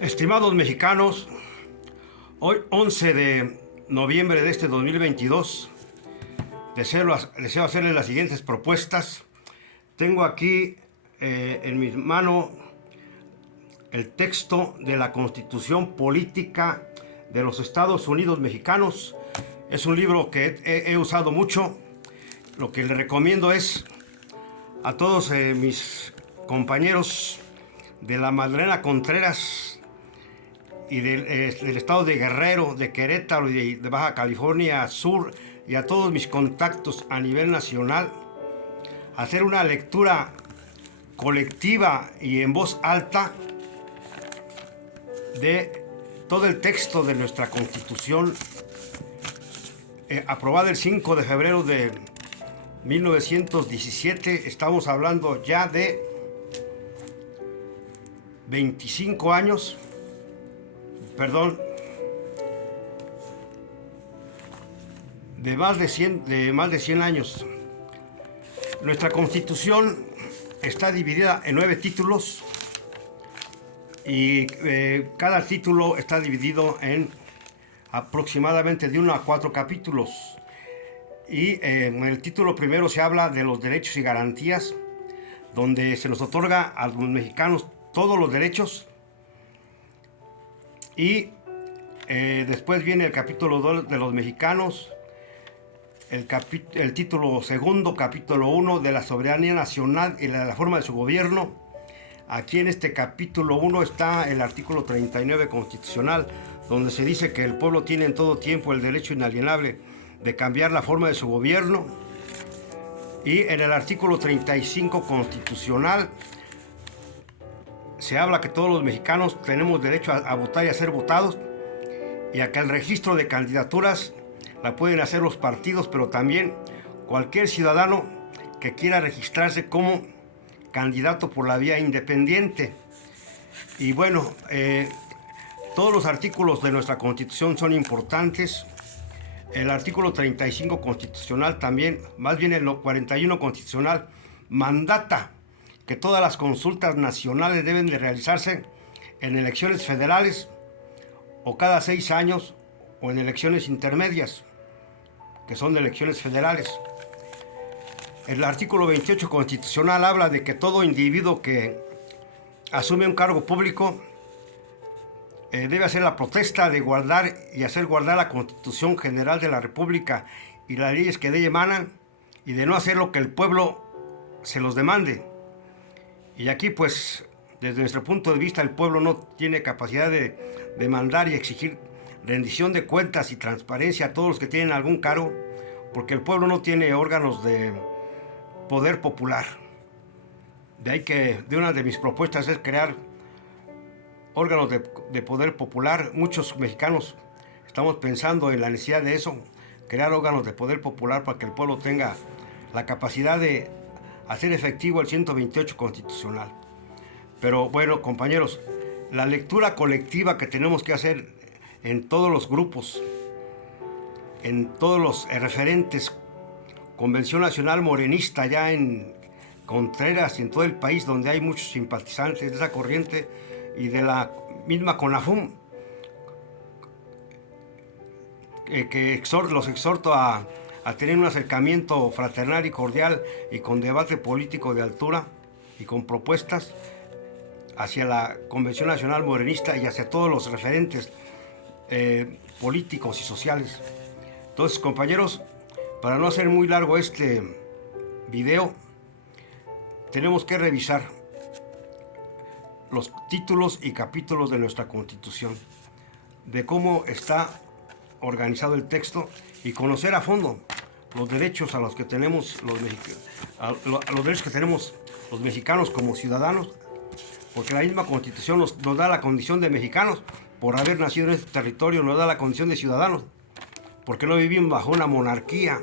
Estimados mexicanos, hoy 11 de noviembre de este 2022, deseo hacerles las siguientes propuestas. Tengo aquí en mi mano el texto de la Constitución Política de los Estados Unidos Mexicanos. Es un libro que he usado mucho. Lo que le recomiendo es a todos mis compañeros de la Magdalena Contreras y del estado de Guerrero, de Querétaro y de Baja California Sur, y a todos mis contactos a nivel nacional, hacer una lectura colectiva y en voz alta de todo el texto de nuestra Constitución, aprobada el 5 de febrero de 1917. Estamos hablando ya de 25 años, de más de 100 años. Nuestra Constitución está dividida en 9 títulos y cada título está dividido en aproximadamente de 1 a 4 capítulos. Y en el título primero se habla de los derechos y garantías, donde se nos otorga a los mexicanos todos los derechos. Y después viene el capítulo 2 de los mexicanos, el título segundo, capítulo 1 de la soberanía nacional y la forma de su gobierno. Aquí en este capítulo 1 está el artículo 39 constitucional, donde se dice que el pueblo tiene en todo tiempo el derecho inalienable de cambiar la forma de su gobierno. Y en el artículo 35 constitucional se habla que todos los mexicanos tenemos derecho a votar y a ser votados, y a que el registro de candidaturas la pueden hacer los partidos, pero también cualquier ciudadano que quiera registrarse como candidato por la vía independiente. Y bueno, todos los artículos de nuestra Constitución son importantes. El artículo 35 constitucional también, más bien el 41 constitucional, mandata que todas las consultas nacionales deben de realizarse en elecciones federales o cada 6 años, o en elecciones intermedias, que son de elecciones federales. El artículo 28 constitucional habla de que todo individuo que asume un cargo público debe hacer la protesta de guardar y hacer guardar la Constitución General de la República y las leyes que de ella emanan, y de no hacer lo que el pueblo se los demande. Y aquí, pues, desde nuestro punto de vista, el pueblo no tiene capacidad de demandar y exigir rendición de cuentas y transparencia a todos los que tienen algún cargo, porque el pueblo no tiene órganos de poder popular. De ahí que de una de mis propuestas es crear órganos de poder popular. Muchos mexicanos estamos pensando en la necesidad de eso, crear órganos de poder popular para que el pueblo tenga la capacidad de hacer efectivo el 128 constitucional. Pero bueno, compañeros, la lectura colectiva que tenemos que hacer en todos los grupos, en todos los referentes, Convención Nacional Morenista ya en Contreras y en todo el país, donde hay muchos simpatizantes de esa corriente, y de la misma CONAFUM, que los exhorto a tener un acercamiento fraternal y cordial y con debate político de altura y con propuestas hacia la Convención Nacional Morenista y hacia todos los referentes políticos y sociales. Entonces, compañeros, para no hacer muy largo este video, tenemos que revisar los títulos y capítulos de nuestra Constitución, de cómo está organizado el texto, y conocer a fondo los derechos a los que tenemos los derechos que tenemos los mexicanos como ciudadanos, porque la misma Constitución nos da la condición de mexicanos por haber nacido en este territorio, nos da la condición de ciudadanos porque no vivimos bajo una monarquía,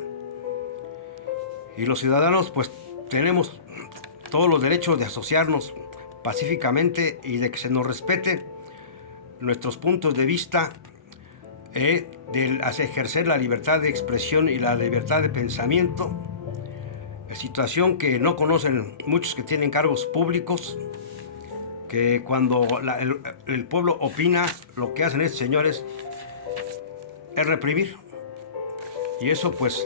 y los ciudadanos pues tenemos todos los derechos de asociarnos pacíficamente y de que se nos respete nuestros puntos de vista, hacia ejercer la libertad de expresión y la libertad de pensamiento, situación que no conocen muchos que tienen cargos públicos, que cuando el pueblo opina, lo que hacen estos señores es reprimir. Y eso pues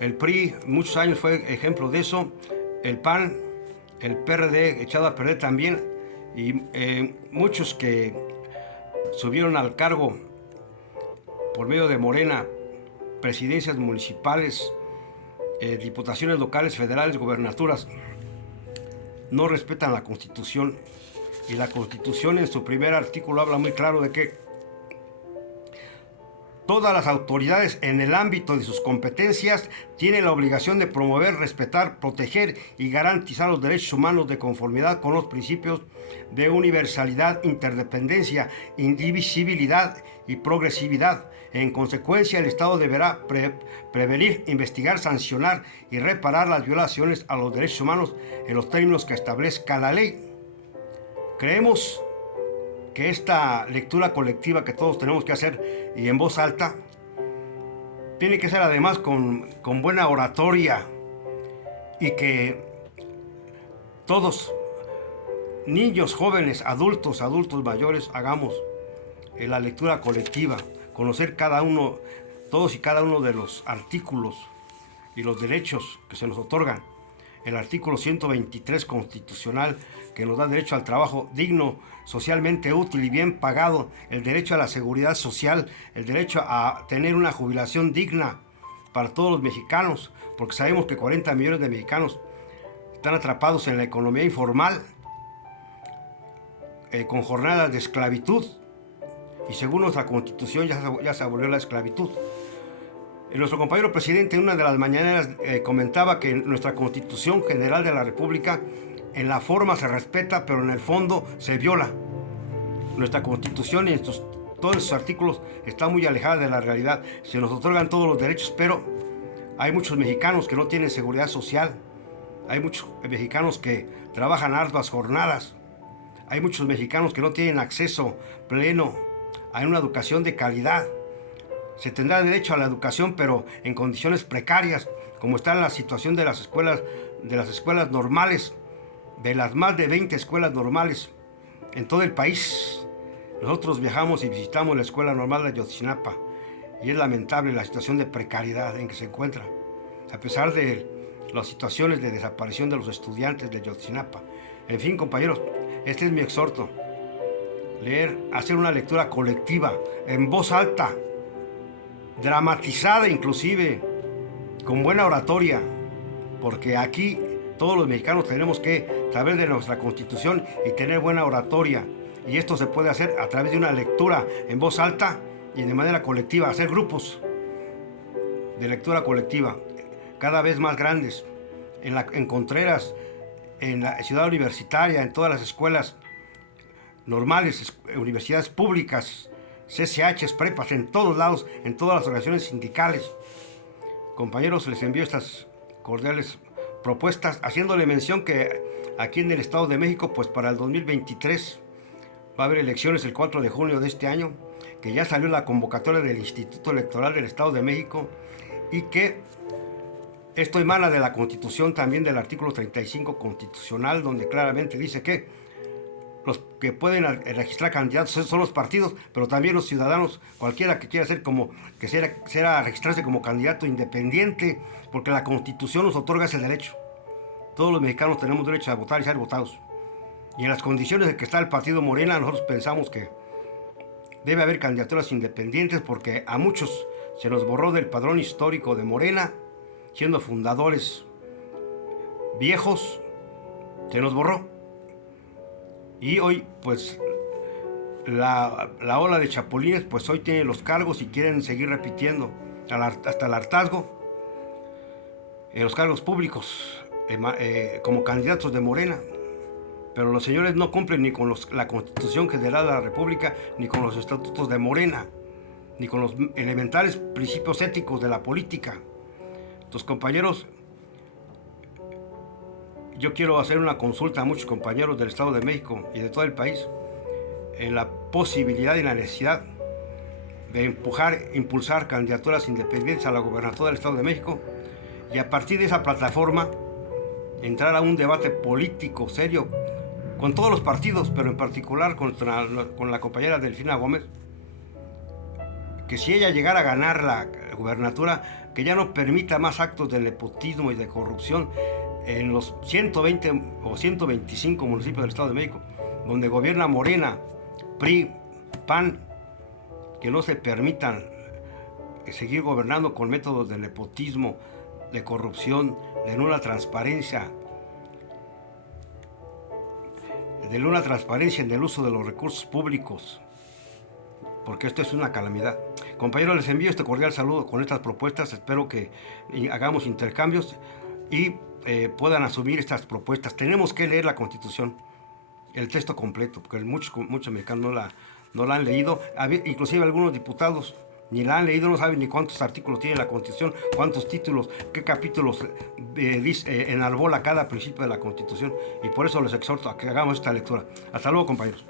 el PRI muchos años fue ejemplo de eso, el PAN, el PRD echado a perder también, y muchos que subieron al cargo por medio de Morena, presidencias municipales, diputaciones locales, federales, gobernaturas, no respetan la Constitución. Y la Constitución en su primer artículo habla muy claro de que todas las autoridades en el ámbito de sus competencias tienen la obligación de promover, respetar, proteger y garantizar los derechos humanos de conformidad con los principios de universalidad, interdependencia, indivisibilidad y progresividad. En consecuencia, el Estado deberá prevenir, investigar, sancionar y reparar las violaciones a los derechos humanos en los términos que establezca la ley. Creemos que esta lectura colectiva que todos tenemos que hacer y en voz alta tiene que ser además con buena oratoria, y que todos, niños, jóvenes, adultos mayores, hagamos la lectura colectiva, conocer cada uno, todos y cada uno de los artículos y los derechos que se nos otorgan. El artículo 123 constitucional, que nos da derecho al trabajo digno, socialmente útil y bien pagado, el derecho a la seguridad social, el derecho a tener una jubilación digna para todos los mexicanos, porque sabemos que 40 millones de mexicanos están atrapados en la economía informal, con jornadas de esclavitud, y según nuestra Constitución ya se abolió la esclavitud. Nuestro compañero presidente en una de las mañaneras comentaba que nuestra Constitución General de la República en la forma se respeta, pero en el fondo se viola. Nuestra Constitución y todos sus artículos está muy alejada de la realidad. Se nos otorgan todos los derechos, pero hay muchos mexicanos que no tienen seguridad social. Hay muchos mexicanos que trabajan arduas jornadas. Hay muchos mexicanos que no tienen acceso pleno a una educación de calidad. Se tendrá derecho a la educación, pero en condiciones precarias, como está la situación de las escuelas normales, de las más de 20 escuelas normales en todo el país. Nosotros viajamos y visitamos la escuela normal de Ayotzinapa, y es lamentable la situación de precariedad en que se encuentra, a pesar de las situaciones de desaparición de los estudiantes de Ayotzinapa. En fin, compañeros, este es mi exhorto: leer, hacer una lectura colectiva, en voz alta, dramatizada inclusive, con buena oratoria, porque aquí todos los mexicanos tenemos que saber de nuestra Constitución y tener buena oratoria, y esto se puede hacer a través de una lectura en voz alta y de manera colectiva, hacer grupos de lectura colectiva cada vez más grandes, en Contreras, en la ciudad universitaria, en todas las escuelas normales, universidades públicas, CCHs, prepas, en todos lados, en todas las organizaciones sindicales. Compañeros, les envío estas cordiales propuestas, haciéndole mención que aquí en el Estado de México, pues para el 2023 va a haber elecciones el 4 de junio de este año, que ya salió la convocatoria del Instituto Electoral del Estado de México, y que esto emana de la Constitución, también del artículo 35 constitucional, donde claramente dice que los que pueden registrar candidatos son los partidos, pero también los ciudadanos, cualquiera que quiera registrarse como candidato independiente, porque la Constitución nos otorga ese derecho. Todos los mexicanos tenemos derecho a votar y ser votados. Y en las condiciones en que está el partido Morena, nosotros pensamos que debe haber candidaturas independientes, porque a muchos se nos borró del padrón histórico de Morena, siendo fundadores viejos, se nos borró. Y hoy, pues, la ola de chapulines, pues hoy tienen los cargos y quieren seguir repitiendo hasta el hartazgo en los cargos públicos como candidatos de Morena. Pero los señores no cumplen ni con la Constitución General de la República, ni con los estatutos de Morena, ni con los elementales principios éticos de la política. Entonces, compañeros, yo quiero hacer una consulta a muchos compañeros del Estado de México y de todo el país en la posibilidad y la necesidad de impulsar candidaturas independientes a la gobernatura del Estado de México, y a partir de esa plataforma entrar a un debate político serio con todos los partidos, pero en particular con la compañera Delfina Gómez, que si ella llegara a ganar la gubernatura, que ya no permita más actos de nepotismo y de corrupción en los 120 o 125 municipios del Estado de México, donde gobierna Morena, PRI, PAN, que no se permitan seguir gobernando con métodos de nepotismo, de corrupción, de nula transparencia en el uso de los recursos públicos, porque esto es una calamidad. Compañeros, les envío este cordial saludo con estas propuestas. Espero que hagamos intercambios y puedan asumir estas propuestas. Tenemos que leer la Constitución, el texto completo, porque muchos mexicanos no la han leído. Inclusive algunos diputados ni la han leído, no saben ni cuántos artículos tiene la Constitución, cuántos títulos, qué capítulos enarbola cada principio de la Constitución. Y por eso les exhorto a que hagamos esta lectura. Hasta luego, compañeros.